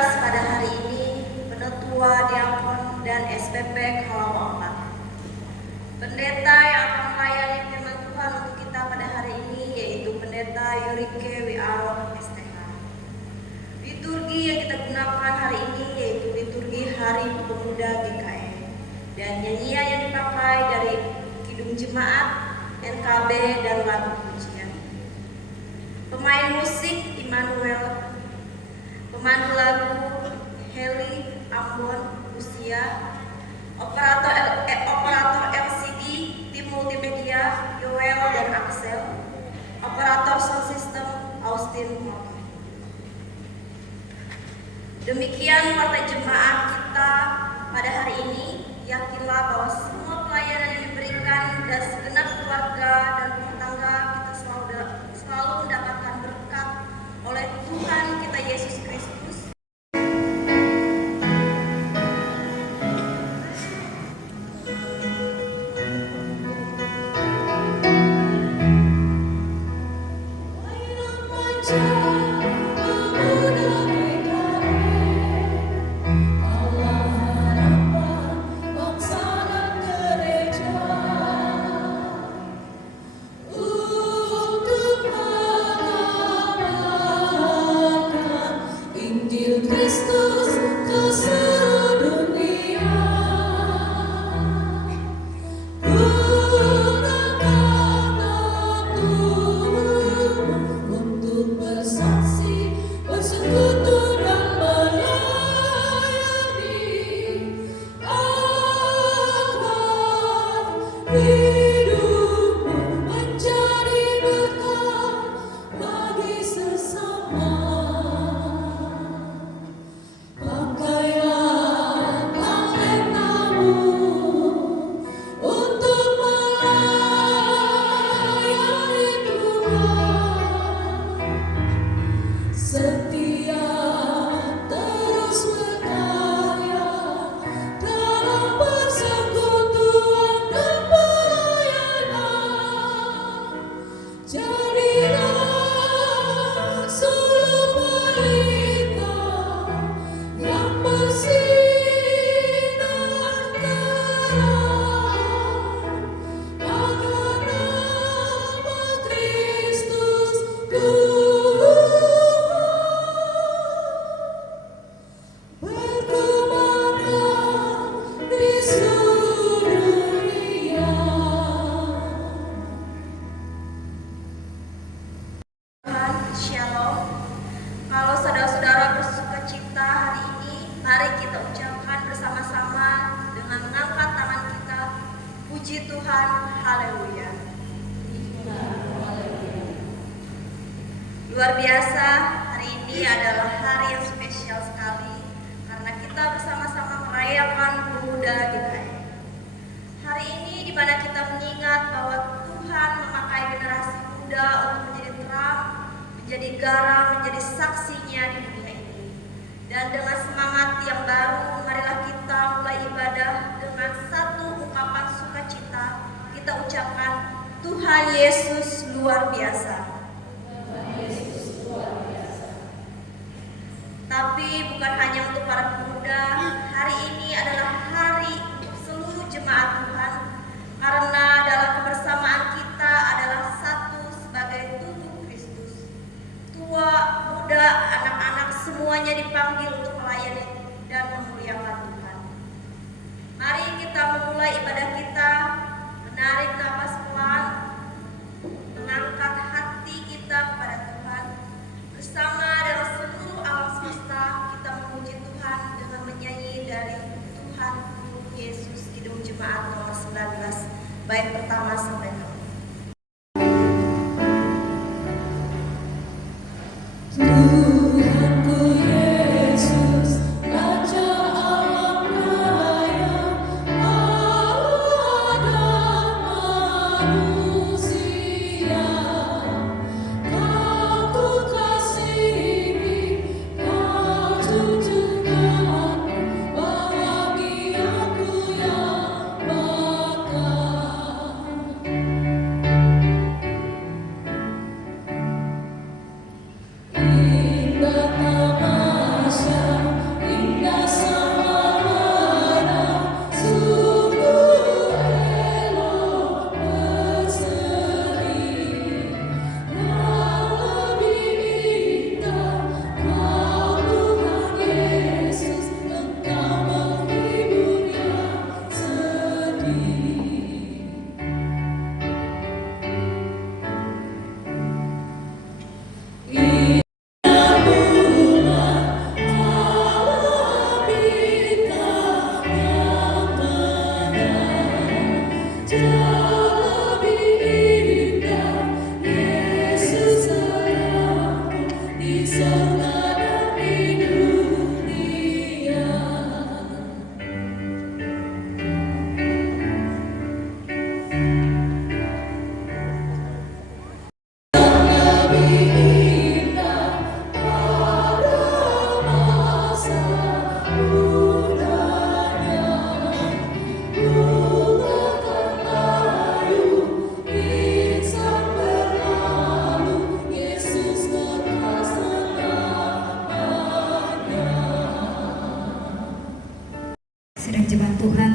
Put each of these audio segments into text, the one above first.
Pada hari ini, Penetua, Diakon, dan SPP Kalau 4. Pendeta yang akan melayani firman Tuhan untuk kita pada hari ini yaitu Pendeta Yurike W.A. STH. Liturgi yang kita gunakan hari ini yaitu liturgi Hari Pemuda GKI. Dan nyanyian yang dipakai dari Kidung Jemaat, NKB, dan lagu pujian. Pemain musik Immanuel. Pemandu lagu Heli Ambon Usia, operator LCD tim multimedia Yoel dan Axel, operator sound system Austin Moki. Demikian partai jemaat kita pada hari ini. Yakinlah bahwa semua pelayanan yang diberikan dan segenap keluarga dan rumah tangga kita selalu mendapatkan berkat oleh Tuhan kita Yesus Kristus. Luar biasa, hari ini adalah hari yang spesial sekali karena kita bersama-sama merayakan Pemuda GKI. Hari ini di mana kita mengingat bahwa Tuhan memakai generasi muda untuk menjadi terang, menjadi garam, menjadi saksinya di dunia ini. Dan dengan semangat yang baru, marilah kita mulai ibadah dengan satu ungkapan sukacita. Kita ucapkan Tuhan Yesus luar biasa. Tapi bukan hanya untuk para pemuda, hari ini adalah hari untuk seluruh jemaat Tuhan. Karena dalam kebersamaan kita adalah satu sebagai tubuh Kristus. Tua, muda, anak-anak semuanya dipanggil untuk melayani dan memuliakan Tuhan. Mari kita memulai ibadah kita, menarik napas pelan, mengangkat hati kita kepada Tuhan. Bersama dengan seluruh alam semesta kita memuji Tuhan dengan menyanyi dari Tuhan Yesus Kidung Jemaat nomor 19 bait pertama sampai ke Bahagia aku yang bakal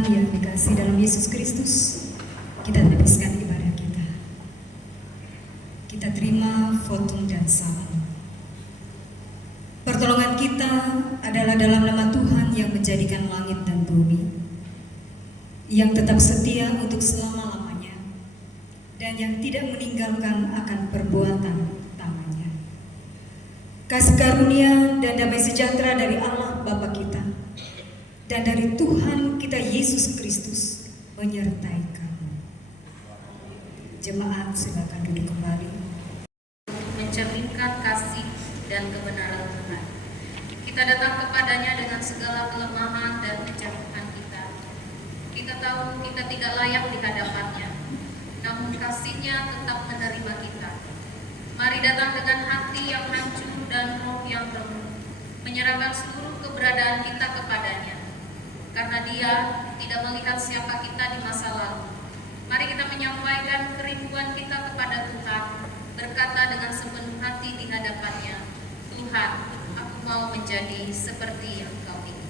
yang dikasihi dalam Yesus Kristus, kita teruskan ibadah kita. Kita terima votum dan salam. Pertolongan kita adalah dalam nama Tuhan yang menjadikan langit dan bumi, yang tetap setia untuk selama-lamanya, dan yang tidak meninggalkan akan perbuatan tangannya. Kasih karunia dan damai sejahtera dari Allah Bapa kita dan dari Tuhan kita Yesus Kristus menyertai kamu. Jemaat silakan duduk kembali. Mencerminkan kasih dan kebenaran Tuhan. Kita datang kepadanya dengan segala kelemahan dan kejatuhan kita. Kita tahu kita tidak layak di hadapannya, namun kasih-Nya tetap menerima kita. Mari datang dengan hati yang hancur dan roh yang remuk, menyerahkan seluruh keberadaan kita kepadanya. Karena Dia tidak melihat siapa kita di masa lalu. Mari kita menyampaikan kerinduan kita kepada Tuhan, berkata dengan sepenuh hati di hadapannya, Tuhan, aku mau menjadi seperti yang Kau ingin.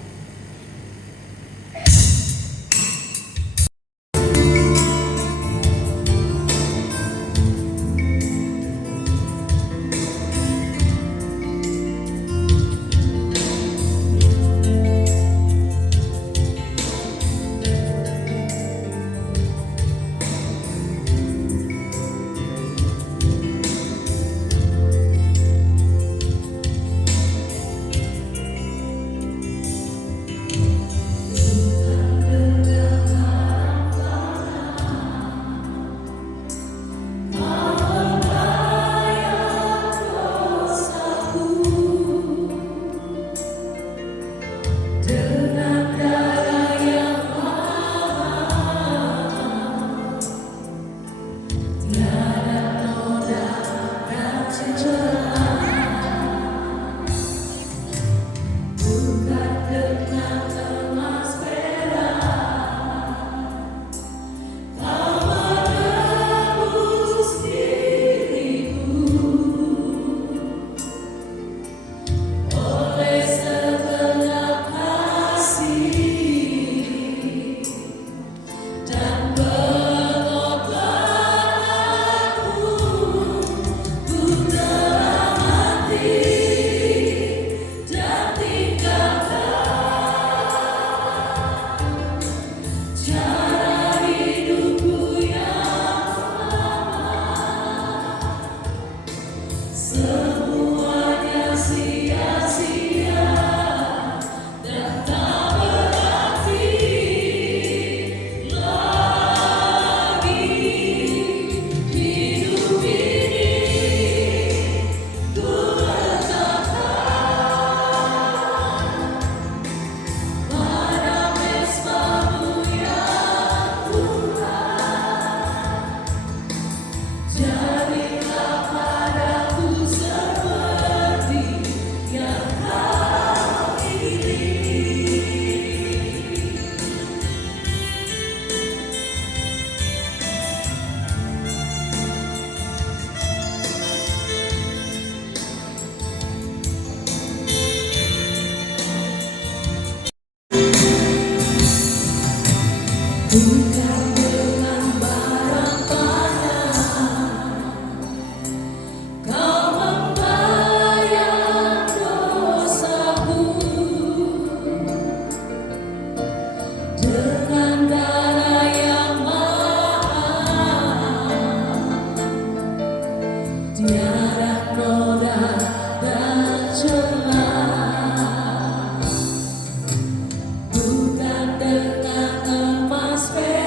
Bukan dengan emas perak.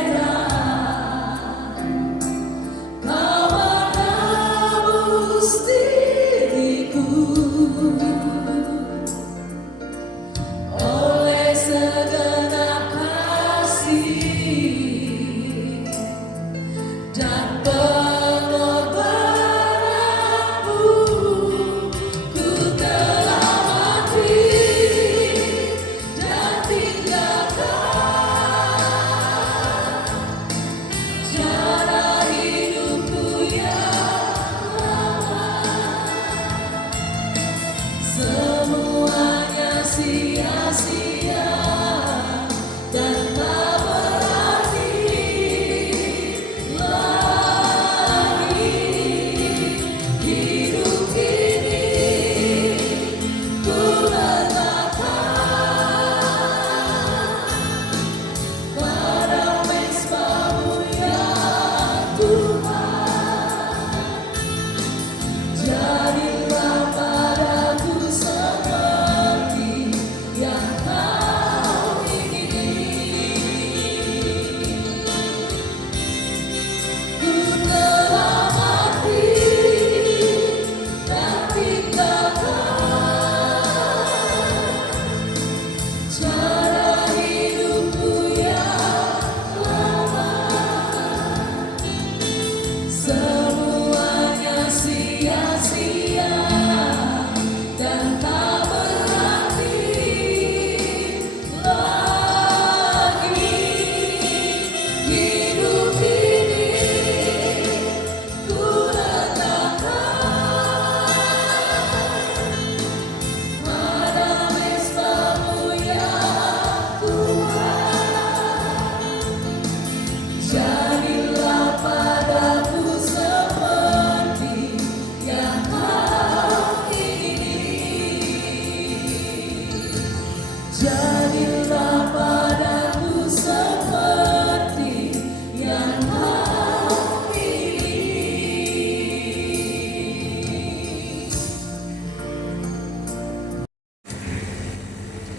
Jadilah padaku seperti yang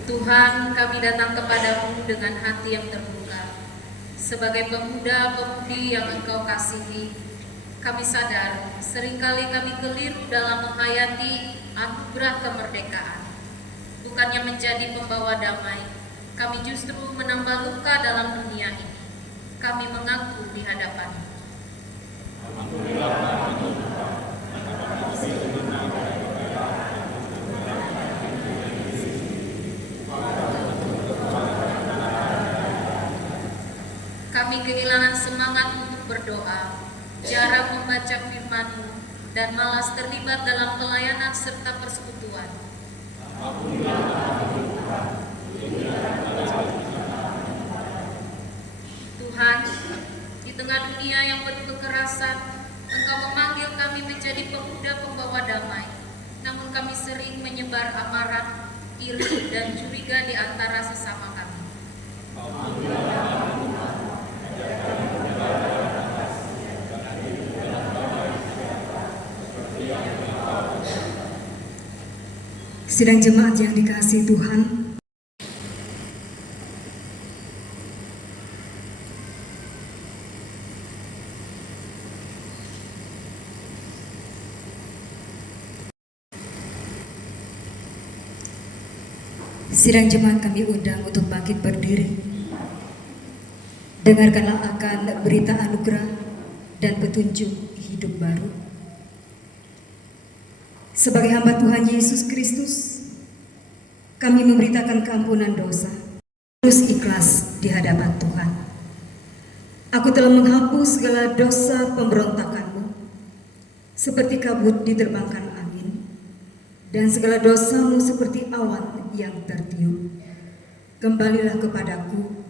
Tuhan, kami datang kepadamu dengan hati yang terbuka. Sebagai pemuda-pemudi yang Engkau kasihi, kami sadar seringkali kami keliru dalam menghayati anugerah kemerdekaan. Bukannya menjadi pembawa damai, kami justru menambah luka dalam dunia ini. Kami mengaku di hadapan-Mu. Kami kehilangan semangat untuk berdoa, jarang membaca firman-Mu, dan malas terlibat dalam pelayanan serta persekutuan. Tuhan, di tengah dunia yang penuh kekerasan, Engkau memanggil kami menjadi pemuda pembawa damai. Namun kami sering menyebar amarah, iri, dan curiga di antara sesama kami. Sidang jemaat yang dikasihi Tuhan, sidang jemaat kami undang untuk bangkit berdiri. Dengarkanlah akan berita anugerah dan petunjuk hidup baru. Sebagai hamba Tuhan Yesus Kristus, kami memberitakan keampunan dosa, terus ikhlas di hadapan Tuhan. Aku telah menghapus segala dosa pemberontakanmu, seperti kabut diterbangkan angin, dan segala dosamu seperti awan yang tertiup. Kembalilah kepadaku,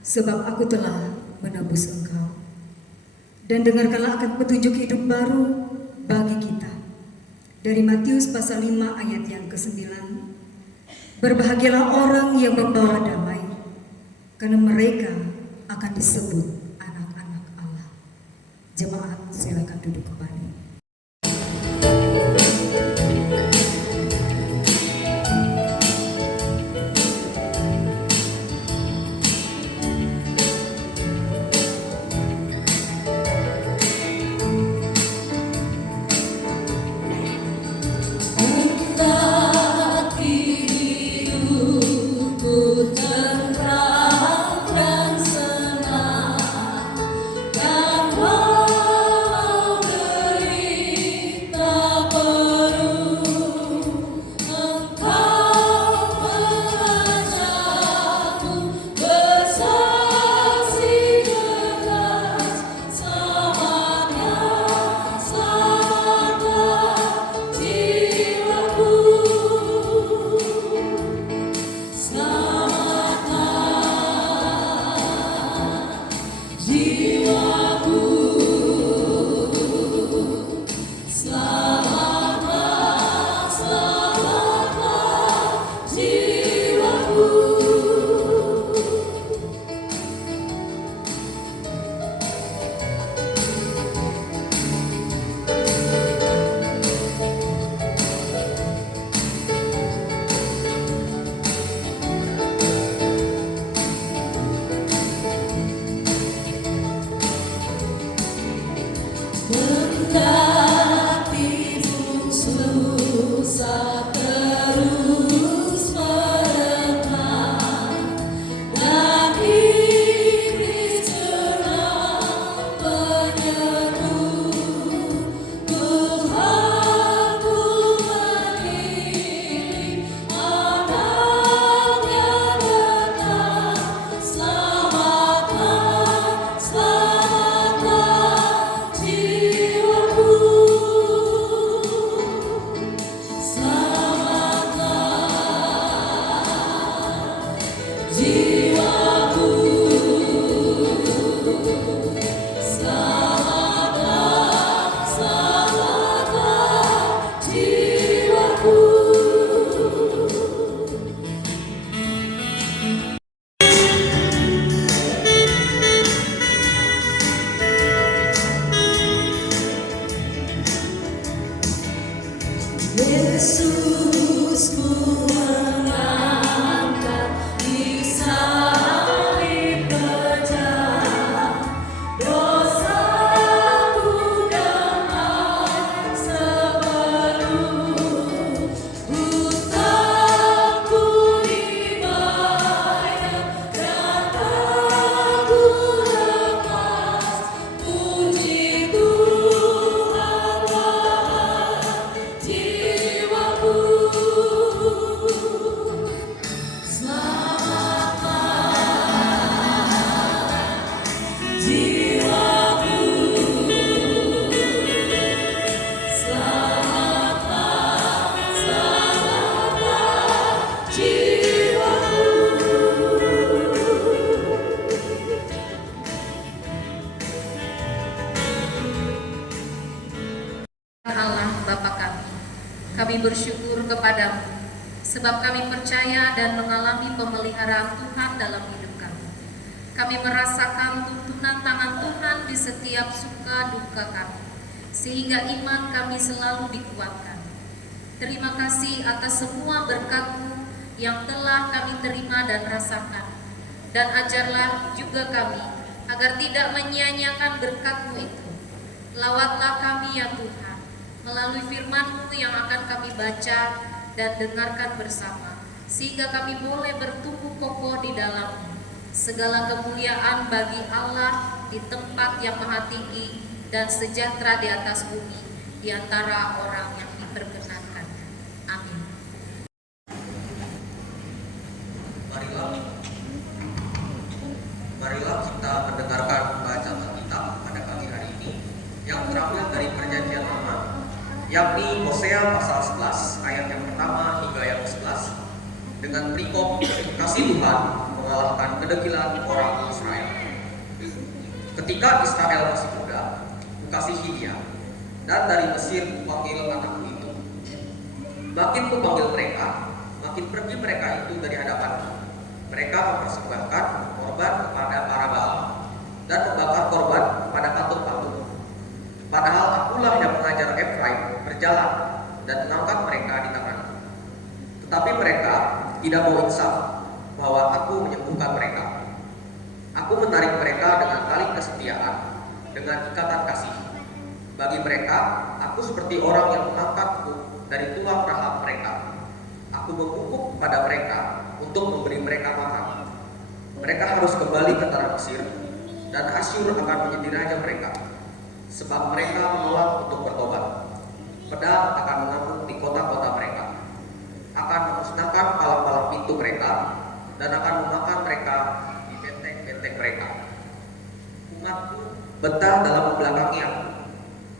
sebab aku telah menebus engkau. Dan dengarkanlah akan petunjuk hidup baru bagi kita. Dari Matius pasal 5 ayat yang ke-9. Berbahagialah orang yang membawa damai, karena mereka akan disebut anak-anak Allah. Jemaat, silakan duduk kembali. sebab kami percaya dan mengalami pemeliharaan Tuhan dalam hidup kami. Kami merasakan tuntunan tangan Tuhan di setiap suka duka kami, sehingga iman kami selalu dikuatkan. Terima kasih atas semua berkat-Mu yang telah kami terima dan rasakan. Dan ajarlah juga kami agar tidak menyia-nyiakan berkat-Mu itu. Lawatlah kami ya Tuhan, melalui firman-Mu yang akan kami baca dan dengarkan bersama, sehingga kami boleh bertumbuh kokoh di dalam-Mu. Segala kemuliaan bagi Allah di tempat yang maha tinggi dan sejahtera di atas bumi di antara orang yang diperkenankan. Amin. Marilah kita mendengarkan bacaan Alkitab pada pagi hari ini yang terambil dari Perjanjian Lama, yakni Hosea pasal 11 ayat yang pertama hingga yang ke-11 dengan perikop kasih Tuhan mengalahkan kedegilan orang Israel. Ketika Israel masih muda, kukasihi dia, dan dari Mesir kupanggil anakku itu. Makin kupanggil mereka, makin pergi mereka itu dari hadapanku. Mereka mempersembahkan korban kepada para Baal dan membakar korban kepada patung-patung. Padahal akulah yang mengajar Efraim berjalan dan mengangkat mereka di tanganku. Tetapi mereka tidak mau insaf bahwa aku menyembuhkan mereka. Aku menarik mereka dengan tali kesetiaan, dengan ikatan kasih. Bagi mereka, aku seperti orang yang mengangkatku dari tulang rahang mereka. Aku membungkuk kepada mereka untuk memberi mereka makan. Mereka harus kembali ke tanah Mesir, dan Asyur akan menjadi raja mereka. Sebab mereka menolak untuk bertobat. Pedang akan mengamuk di kota-kota mereka, akan memusnahkan palang-palang pintu mereka, dan akan memakan mereka di benteng-benteng mereka. Umatku betah dalam membelakangi aku.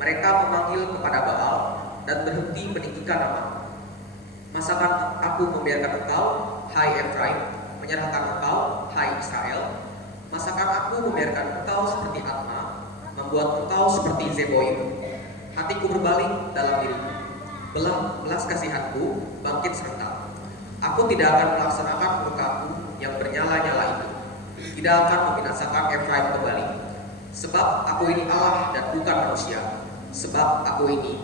Mereka memanggil kepada Baal dan berhenti meninggikan namaku. Masakan aku membiarkan engkau, hai Efraim, menyerahkan engkau, hai Israel? Masakan aku membiarkan engkau seperti Atma, membuat engkau seperti Zeboim? Hatiku berbalik dalam diriku, belas kasihanku bangkit serentak. Aku tidak akan melaksanakan murkaku yang bernyala-nyala itu, tidak akan membinasakan Efraim kembali. Sebab aku ini Allah dan bukan manusia. Sebab aku ini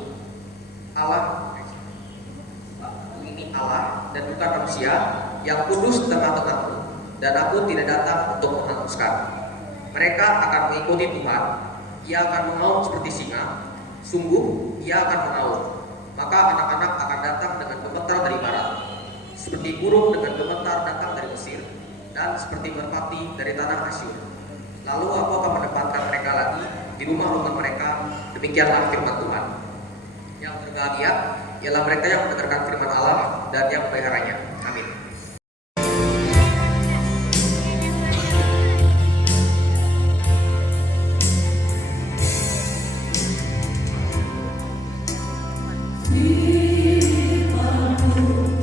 Allah dan bukan manusia, yang kudus di tengah-tengahmu, dan aku tidak datang untuk menghanguskan. Mereka akan mengikuti Tuhan. Ia akan mengaum seperti singa, sungguh ia akan mengaum. Maka anak-anak akan datang dengan gemetar dari barat, seperti burung dengan gemetar datang dari Mesir, dan seperti merpati dari tanah Asyur. Lalu aku akan menempatkan mereka lagi di rumah-rumah mereka. Demikianlah firman Tuhan. Yang berbahagia ialah mereka yang mendengarkan firman Allah dan yang memeliharanya. Amin. Firman-Mu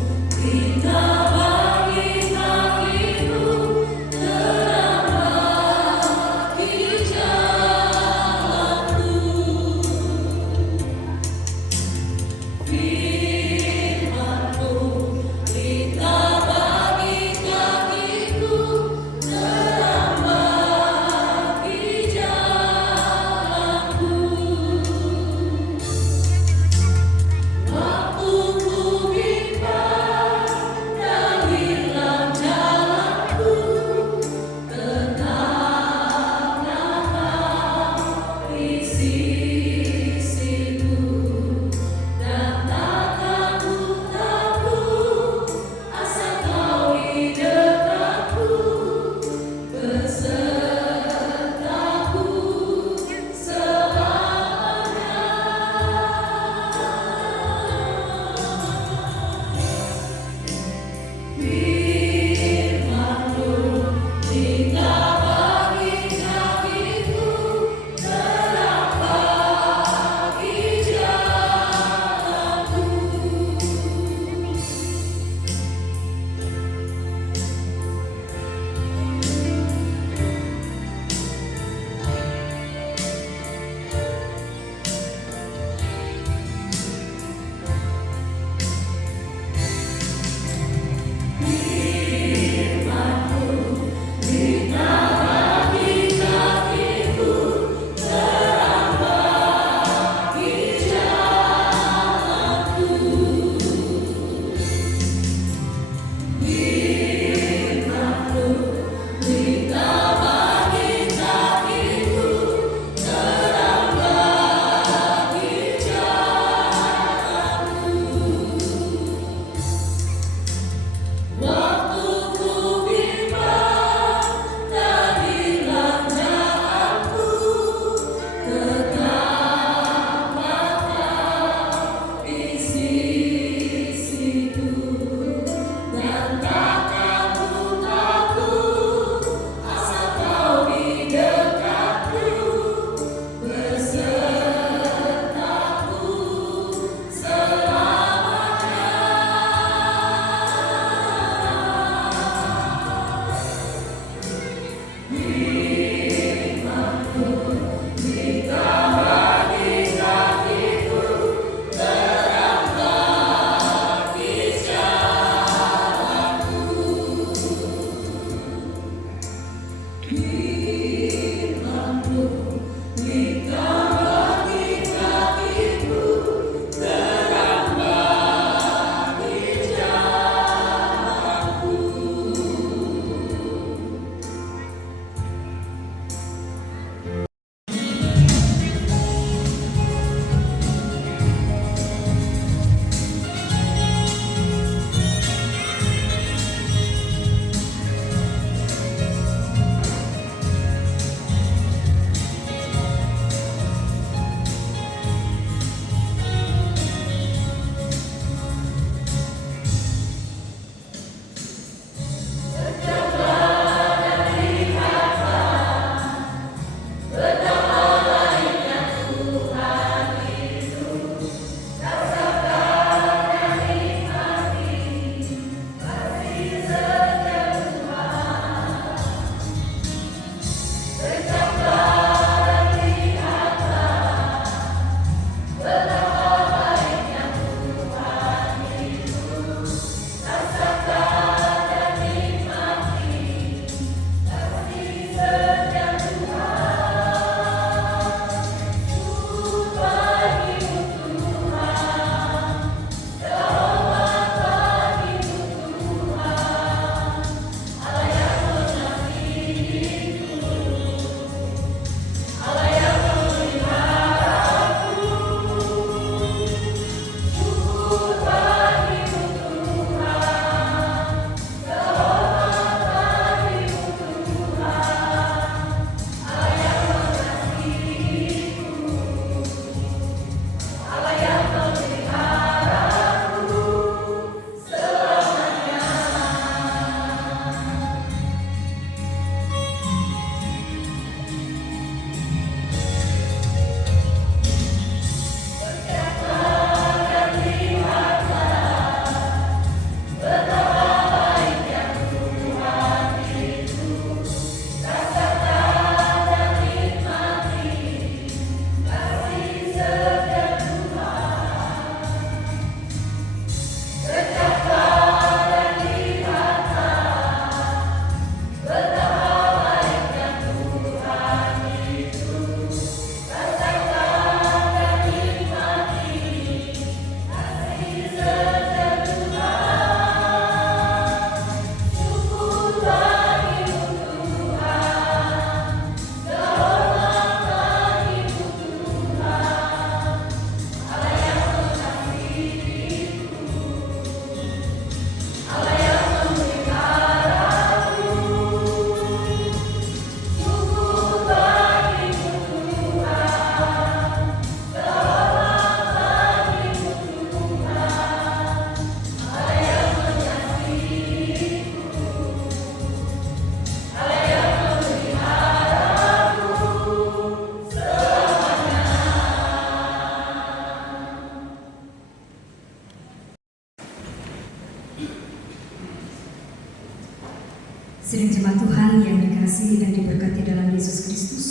Sidang jemaat Tuhan yang dikasihi dan diberkati dalam Yesus Kristus.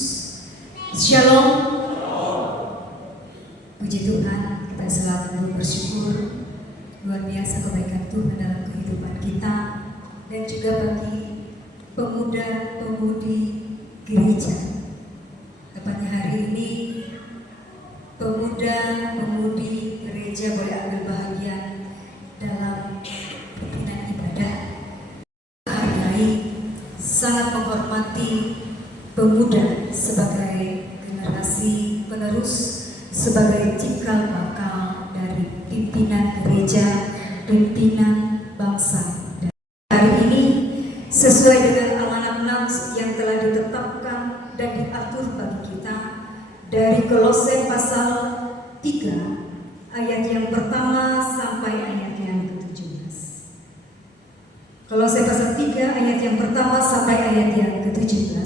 Shalom. Puji Tuhan, kita selalu bersyukur luar biasa kebaikan Tuhan dalam kehidupan kita dan juga bagi pemuda-pemudi gereja. Tepatnya hari ini pemuda-pemudi gereja boleh ambil bahagian dalam pimpinan ibadah. Sangat menghormati pemuda sebagai generasi penerus, sebagai cikal bakal dari pimpinan gereja, pimpinan bangsa. Dan hari ini sesuai dengan amanat nafs yang telah ditetapkan dan diatur bagi kita dari Kolose pasal 3 ayat yang pertama sampai ayat yang ke-17. Kolose pasal 3 ayat yang pertama sampai ayat yang ke-17.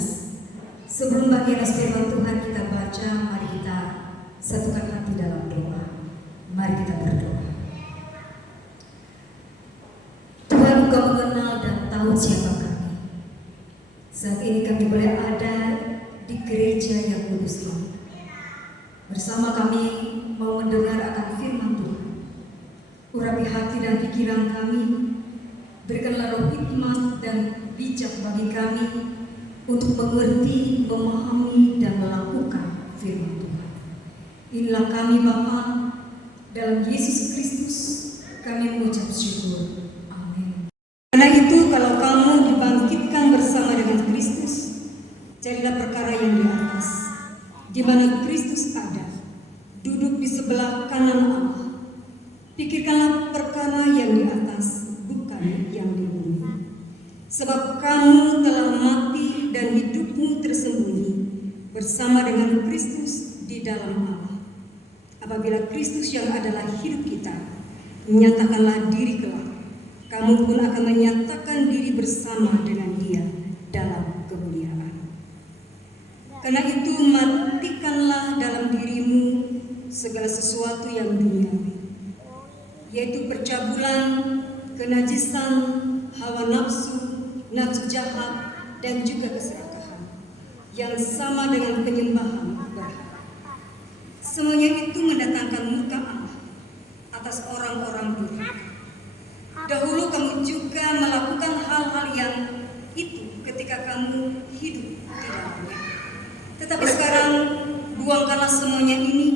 Sebelum bagian firman Tuhan kita baca, mari kita satukan hati dalam doa. Mari kita berdoa. Tuhan, Engkau mengenal dan tahu siapa kami. Saat ini kami boleh ada di gereja yang kudus ini. Bersama kami mau mendengar akan firman Tuhan. Urapi hati dan pikiran kami. Berikanlah roh hikmat dan bijak bagi kami untuk mengerti, memahami, dan melakukan firman Tuhan. Inilah kami Bapa, dalam Yesus Kristus kami mengucap syukur. Amin. Karena itu kalau kamu dibangkitkan bersama dengan Kristus, carilah perkara yang di atas, di mana Kristus ada, duduk di sebelah kanan Allah. Pikirkanlah perkara yang di atas, bukan yang di bumi. Sebab kamu telah mati dan hidupmu tersembunyi bersama dengan Kristus di dalam Allah. Apabila Kristus yang adalah hidup kita menyatakanlah diri kelak, kamu pun akan menyatakan diri bersama dengan Dia dalam kemuliaan. Karena itu matikanlah dalam dirimu segala sesuatu yang duniawi, yaitu percabulan, kenajisan, hawa nafsu, nafsu jahat, dan juga keserakahan yang sama dengan penyembahan berhala. Semuanya itu mendatangkan murka Allah atas orang-orang durhaka. Dahulu kamu juga melakukan hal-hal yang itu ketika kamu hidup di dalamnya. Tetapi sekarang buangkanlah semuanya ini,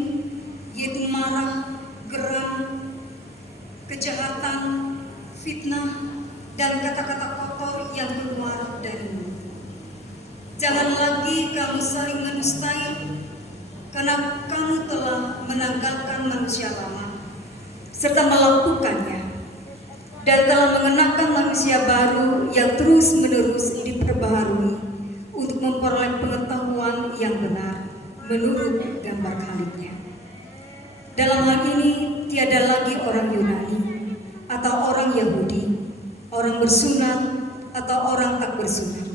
yaitu marah, geram, kejahatan, fitnah, dan kata-kata kotor yang keluar dari mulut. Jangan lagi kamu saling mendustai, karena kamu telah menanggalkan manusia lama serta melakukannya, dan telah mengenakan manusia baru yang terus-menerus diperbaharui untuk memperoleh pengetahuan yang benar menurut gambar Khaliknya. Dalam hal ini tiada lagi orang Yunani atau orang Yahudi, orang bersunat atau orang tak bersunat,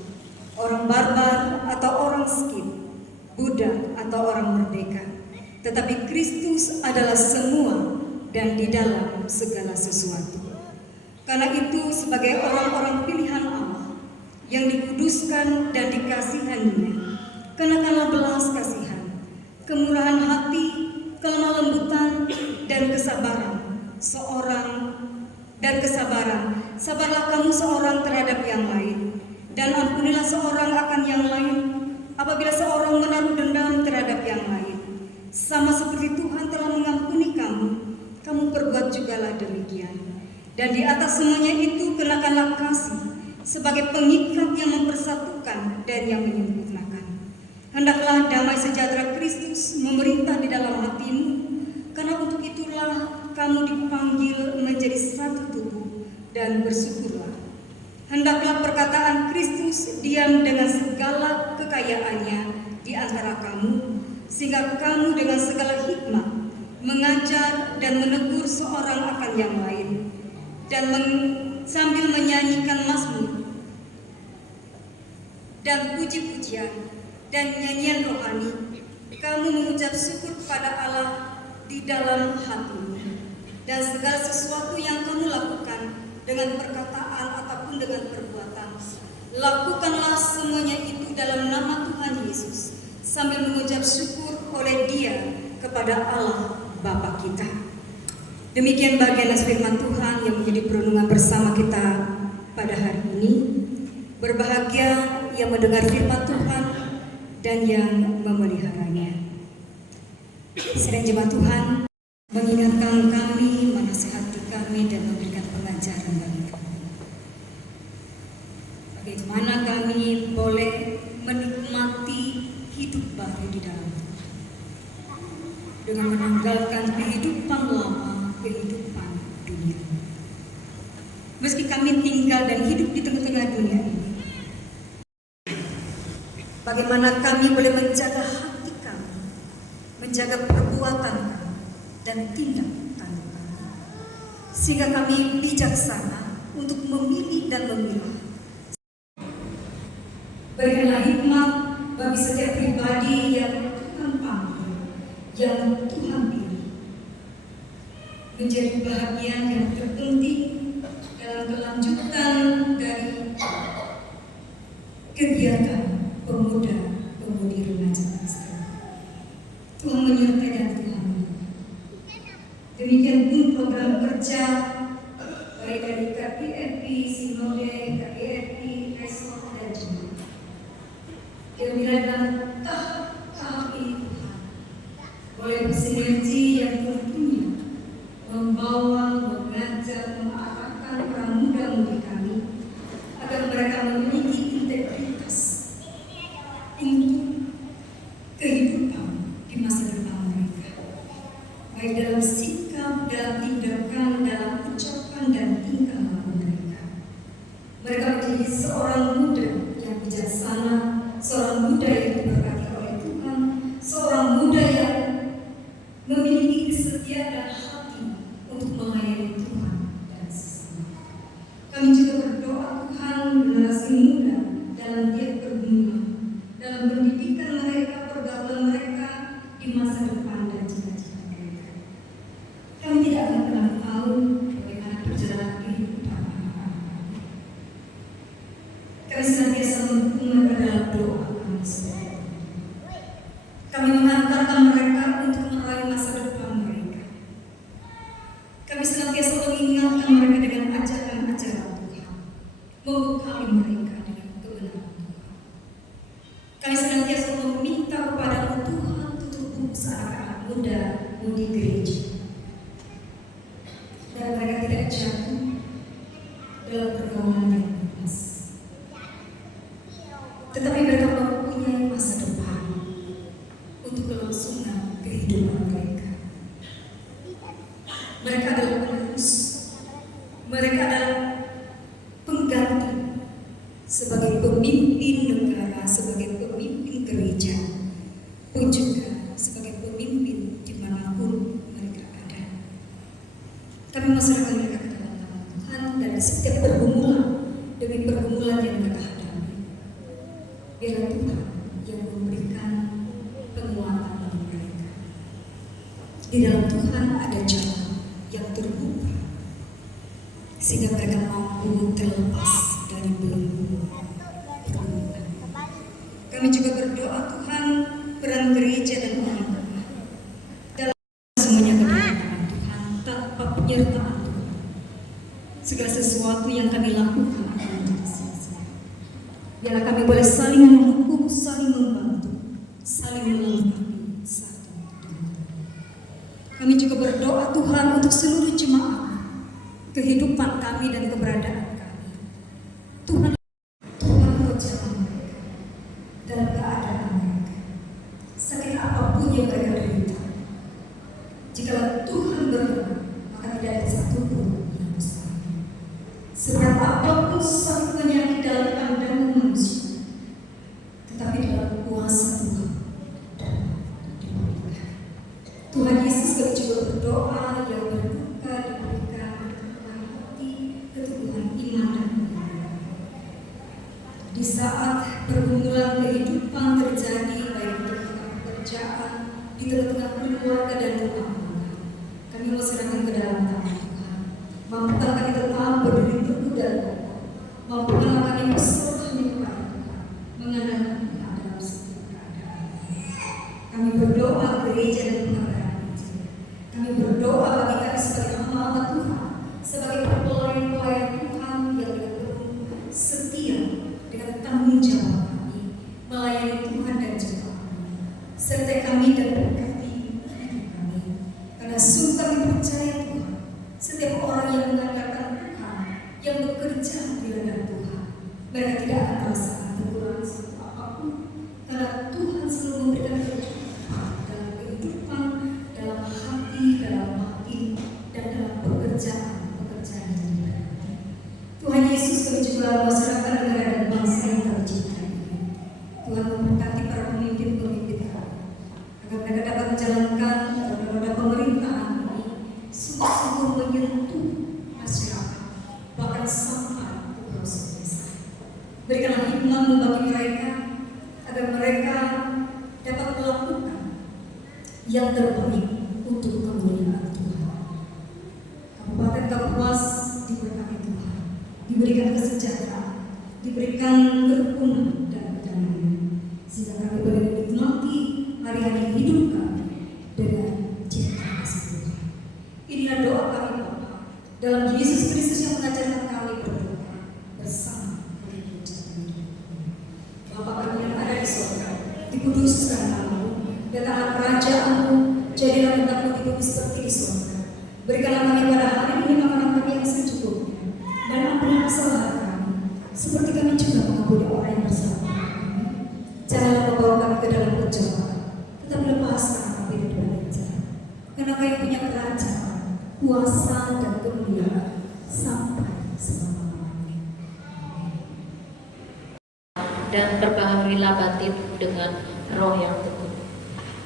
orang barbar atau orang Skit, budak atau orang merdeka, tetapi Kristus adalah semua dan di dalam segala sesuatu. Karena itu sebagai orang-orang pilihan Allah yang dikuduskan dan dikasihaninya, kenakanlah belas kasihan, kemurahan hati, kelemah lembutan, dan kesabaran sabarlah kamu seorang terhadap yang lain, dan ampunilah seorang akan yang lain apabila seorang menaruh dendam terhadap yang lain. Sama seperti Tuhan telah mengampuni kamu perbuat jugalah demikian. Dan di atas semuanya itu kenakanlah kasih sebagai pengikat yang mempersatukan dan yang menyempurnakan. Hendaklah damai sejahtera Kristus memerintah di dalam hatimu, karena untuk itulah kamu dipanggil menjadi satu tubuh, dan bersyukurlah. Hendaklah perkataan Kristus diam dengan segala kekayaannya di antara kamu, sehingga kamu dengan segala hikmat mengajar dan menegur seorang akan yang lain, dan sambil menyanyikan mazmur dan puji-pujian dan nyanyian rohani, kamu mengucap syukur kepada Allah di dalam hatimu. Dan segala sesuatu yang kamu lakukan dengan perkataan ataupun dengan perbuatan, Lakukanlah semuanya itu dalam nama Tuhan Yesus, sambil mengucap syukur oleh Dia kepada Allah Bapa kita. Demikian bagian firman Tuhan yang menjadi perenungan bersama kita pada hari ini. Berbahagia yang mendengar firman Tuhan dan yang memeliharanya. Sedang jemaat Tuhan mengingatkan kami, menasihati kami, dan memberikan pengajaran bagi kami. Bagaimana kami boleh menikmati hidup baru di dalam Tuhan dengan menanggalkan kehidupan lama, kehidupan dunia. Meski kami tinggal dan hidup di tengah-tengah dunia ini, bagaimana kami boleh menjaga hati kami, menjaga perbuatan kami, dan tindakan kami, sehingga kami bijaksana untuk memilih dan memilah. Berikanlah hikmat bagi setiap pribadi yang Tuhan panggil, yang Tuhan pilih, menjadi bahagian yang terpenting dalam kelanjutan dari kegiatan pemuda-pemudi remaja Kristen. Tuhan menyertai dan Tuhan menolong. Demikian pun program kerja baik dari KPRP, Sinode, KPRP, Resort, dan Jemaat. Kiranya dalam tahap ini Tuhan boleh bersinergi yang tentunya membawa, mengajar, mengarahkan para muda-mudi kami agar mereka memiliki integritas untuk kehidupan di masa depan mereka, baik dalam sikap, dalam tindakan, dalam ucapan dan tingkah laku mereka. Mereka menjadi seorang muda yang bijaksana, seorang muda yang diberkati oleh Tuhan, seorang muda yang memiliki kesetiaan dan hati untuk melayani Tuhan dan sesama. Kami juga berdoa Tuhan generasi muda dalam tiap pergumulan, dalam pendidikan mereka, pergaulan mereka di masa depan dan cita-cita mereka. Kami tidak akan pernah tahu bagaimana perjalanan kehidupan anak-anak kami. Kami senantiasa mendukung mereka dalam doa kami sendiri. Kami mengantarkan mereka untuk meraih masa depan mereka. Kami senantiasa mengingatkan mereka dengan ajaran-ajaran Tuhan, membekali mereka dengan kebenaran Tuhan. Kami senantiasa meminta kepada Tuhan tutup buku anak-anak muda mudi gereja, dan mereka tidak jatuh dalam pergaulan yang bebas, tetapi mereka mempunyai masa depan untuk kelangsungan kehidupan mereka. Mereka adalah penerus, mereka adalah pengganti sebagai pemimpin negara, sebagai pemimpin gereja, pun juga sebagai pemimpin dimanapun mereka ada. Kami menyerahkan mereka ke dalam nama Tuhan dari setiap pergumulan demi pergumulan yang mereka hadapi. Biarlah Tuhan yang memberikan penguatan bagi mereka. Di dalam Tuhan ada jalan yang terbuka, sehingga mereka mampu terlepas dari belenggu pergumulan. Kami juga berdoa Tuhan, peran gereja dan orang tua dalam semuanya ke dalam tangan Tuhan, tanpa penyertaan Tuhan. Segala sesuatu yang kami lakukan akan menjadi sia-sia. Biarlah kami boleh saling mendukung, saling membantu, saling melengkapi satu dengan lain. Kami juga berdoa Tuhan untuk seluruh jemaat, kehidupan kami dan keberadaan kami. Tuhan engkau jamah mereka dalam keadaan mereka, sakit apapun yang mereka derita. Jikalau Tuhan berkenan, maka tidak ada satupun yang mustahil. Seberapa apapun sakit penyakit dalam pandangan manusia, tetapi dalam kuasa Tuhan dapat dipulihkan. Tuhan Yesus kami juga berdoa yang berduka diberikan keteguhan hati, keteguhan iman dan iman. Di saat pergumulan kehidupan terjadi baik di tengah pekerjaan, di tengah-tengah keluarga dan rumah tangga, kami mau serahkan ke dalam tangan Tuhan. Mampukan kami tetap berdiri teguh dan kokoh, mampukan kami berserah gereja dan keluarga. Kami berdoa bagi kami sebagai hamba Tuhan, sebagai pelayan Tuhan yang dengan penuh setia dengan tanggung jawab kami melayani Tuhan dan juga kami. Sertai kami dan berkati hidup kami. Karena sungguh kami percaya Tuhan, setiap orang yang mengandalkan Tuhan, yang bekerja di ladang Tuhan, mereka tidak akan merasakan kekurangan satu apapun. Karena Tuhan selalu memberikan kecukupan dalam kehidupan, dalam hati, dalam mati, dan dalam pekerjaan yang diberkati. Tuhan Yesus, kami juga masyarakat negara dan bangsa yang kami cintai ini. Tuhan memberkati para pemimpin-pemimpin kami, agar mereka dapat menjalankan roda pemerintahan ini sungguh-sungguh menyentuh masyarakat, bahkan sampai ke pelosok desa. Berikanlah hikmat bagi mereka, agar mereka dapat melakukan yang terbaik untuk kemuliaan Tuhan. Kabupaten Kapuas diberkati Tuhan, diberikan kesejahteraan, diberikan kerukunan dan kedamaian, sehingga kami boleh menikmati hari-hari hidup kami dengan cinta kasih Tuhan. Inilah doa kami Bapa, dalam Yesus Kristus yang mengajarkan kami berdoa bersama Bapa kami yang ada di surga, dikuduskan namamu, datanglah kerajaan-Mu, jadilah kehendak-Mu di bumi seperti di surga. Berikanlah kami pada hari ini makanan kami yang secukupnya, dan ampunilah kesalahan kami, seperti kami juga mengampuni orang yang bersalah kami. Janganlah membawa kami ke dalam pencobaan, tetapi lepaskan kami dari banyak jahat. Karena Kau yang punya kerajaan, kuasa dan kemuliaan sampai selama-lamanya. Dan perbaharuilah batin dengan roh yang teguh.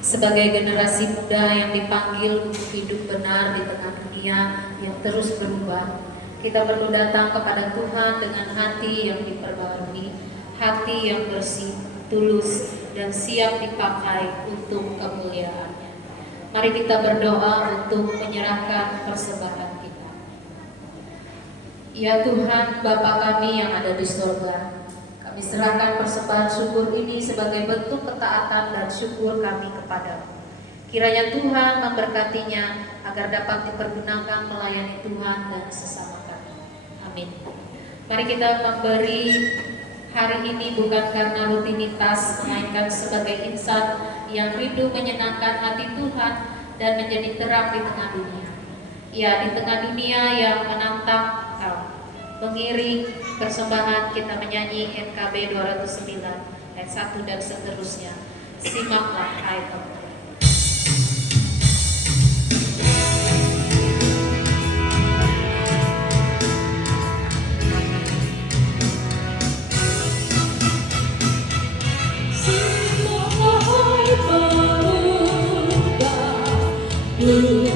Sebagai generasi muda yang dipanggil untuk hidup benar di tengah dunia yang terus berubah, kita perlu datang kepada Tuhan dengan hati yang diperbarui, hati yang bersih, tulus, dan siap dipakai untuk kemuliaan-Nya. Mari kita berdoa untuk menyerahkan persembahan kita. Ya Tuhan, Bapa kami yang ada di surga, kami serahkan persembahan syukur ini sebagai bentuk ketaatan dan syukur kami kepadamu. Kiranya Tuhan memberkatinya agar dapat dipergunakan melayani Tuhan dan sesama kami. Amin. Mari kita memberi hari ini bukan karena rutinitas, melainkan sebagai insan yang rindu menyenangkan hati Tuhan dan menjadi terang di tengah dunia. Ya, di tengah dunia yang menantang kau. Mengiring persembahan kita menyanyi NKB 209 ayat 1 dan seterusnya. Simaklah hai teman. Jangan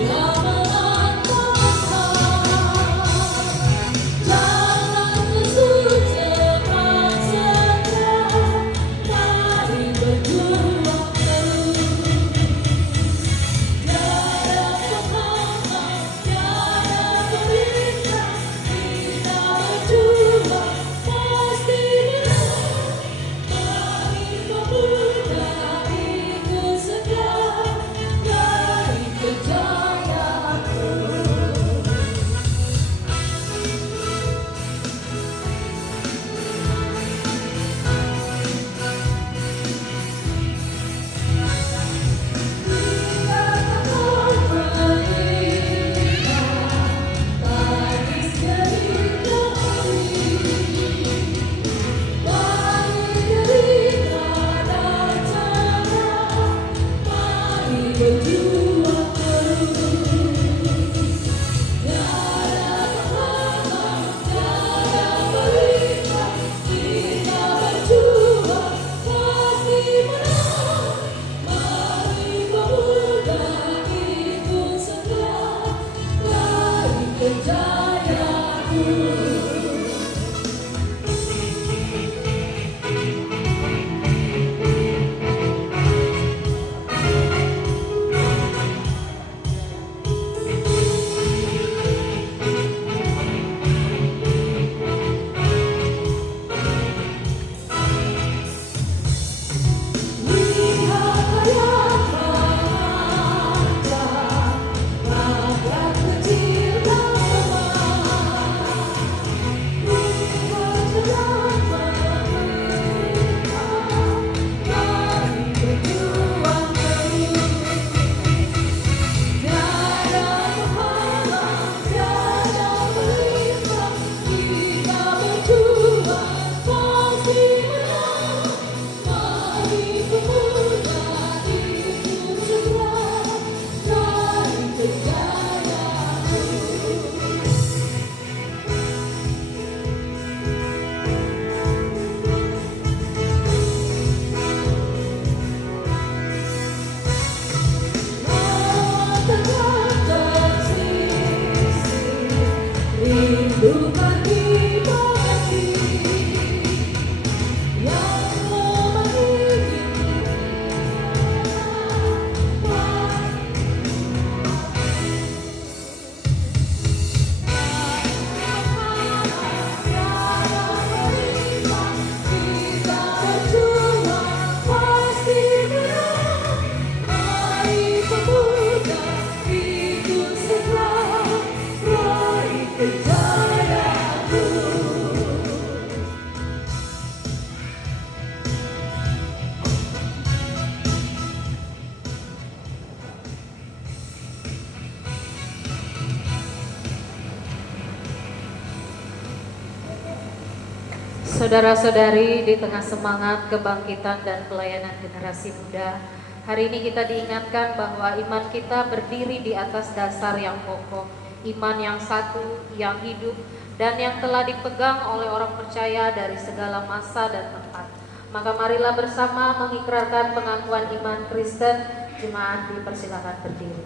Saudara-saudari, di tengah semangat kebangkitan dan pelayanan generasi muda, hari ini kita diingatkan bahwa iman kita berdiri di atas dasar yang kokoh, iman yang satu, yang hidup, dan yang telah dipegang oleh orang percaya dari segala masa dan tempat. Maka marilah bersama mengikrarkan pengakuan iman Kristen. Jemaat dipersilakan berdiri.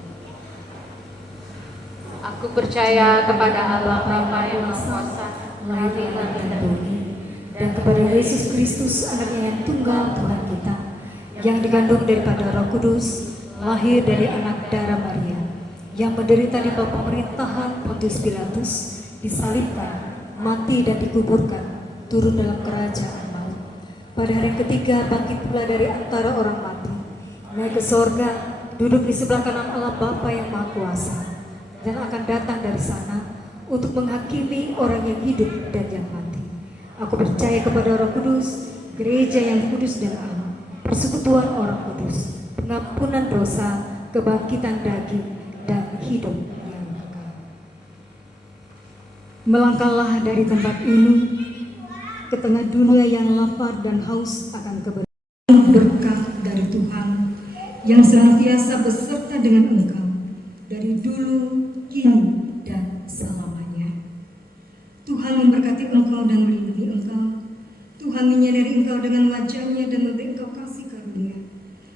Aku percaya kepada Allah Bapa yang Maha Kuasa, lahir dan bumi, dan kepada Yesus Kristus anaknya yang tunggal Tuhan kita, yang dikandung daripada Roh Kudus, lahir dari anak darah Maria, yang menderita di bawah pemerintahan Pontius Pilatus, disalibkan, mati dan dikuburkan, turun dalam kerajaan maut. Pada hari ketiga bangkit pula dari antara orang mati, naik ke sorga, duduk di sebelah kanan Allah Bapa yang Maha Kuasa, dan akan datang dari sana untuk menghakimi orang yang hidup dan yang mati. Aku percaya kepada Roh Kudus, gereja yang kudus dan am, persekutuan orang kudus, pengampunan dosa, kebangkitan daging, dan hidup yang kekal. Melangkahlah dari tempat ini ke tengah dunia yang lapar dan haus akan kebenaran, berkah dari Tuhan yang senantiasa beserta dengan engkau dari dulu, kini, dan selamanya. Tuhan memberkati engkau dan melindungi engkau. Tuhan menyinari engkau dengan wajahnya dan memberi engkau kasih karunia.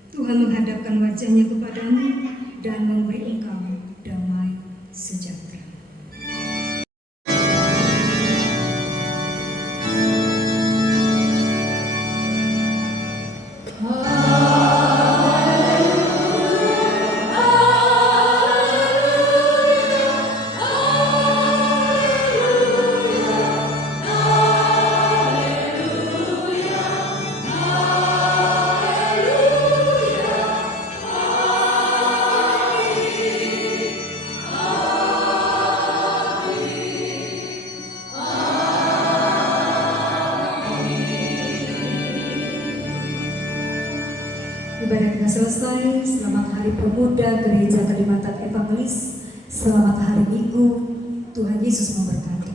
Tuhan menghadapkan wajahnya kepadamu dan memberi engkau damai sejahtera. Ibadah kita selesai. Selamat Hari Pemuda Gereja Kadimantan Evangelis. Selamat Hari Minggu. Tuhan Yesus memberkati.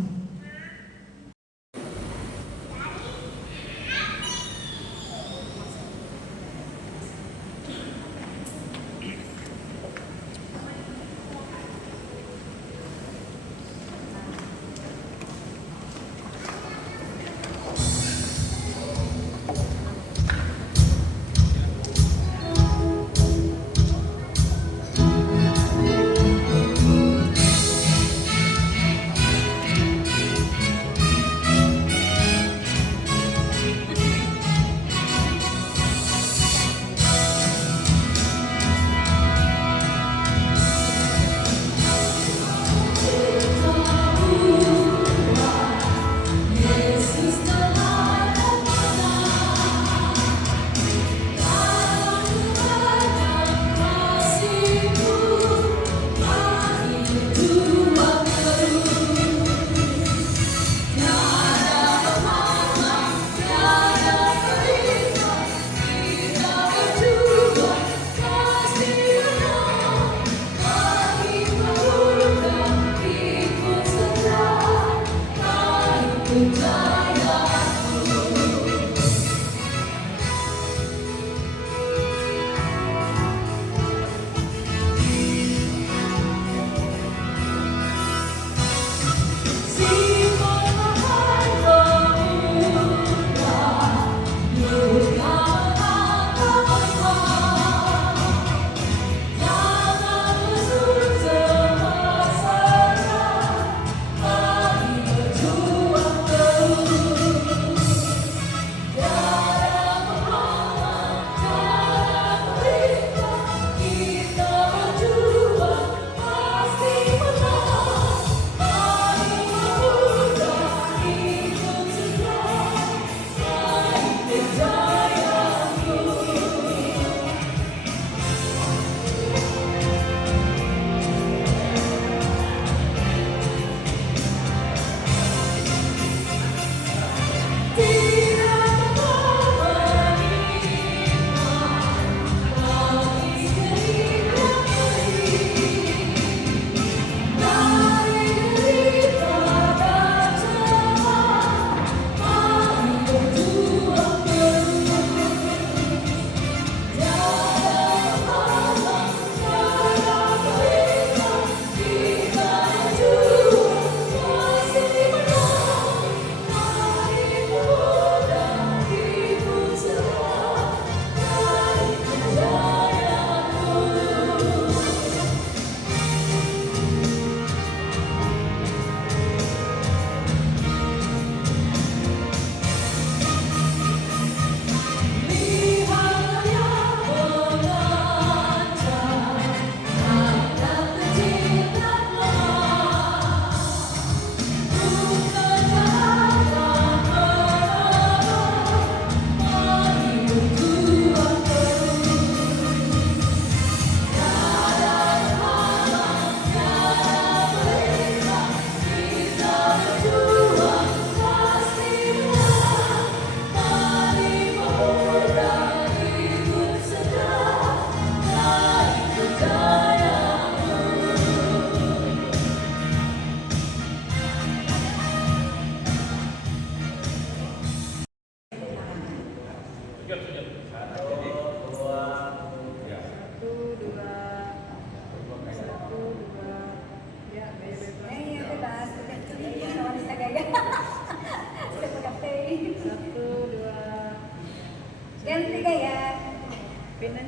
ucapin nih.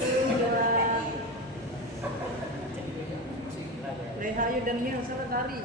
1, 2. Rehayu dan Hiang salah tari.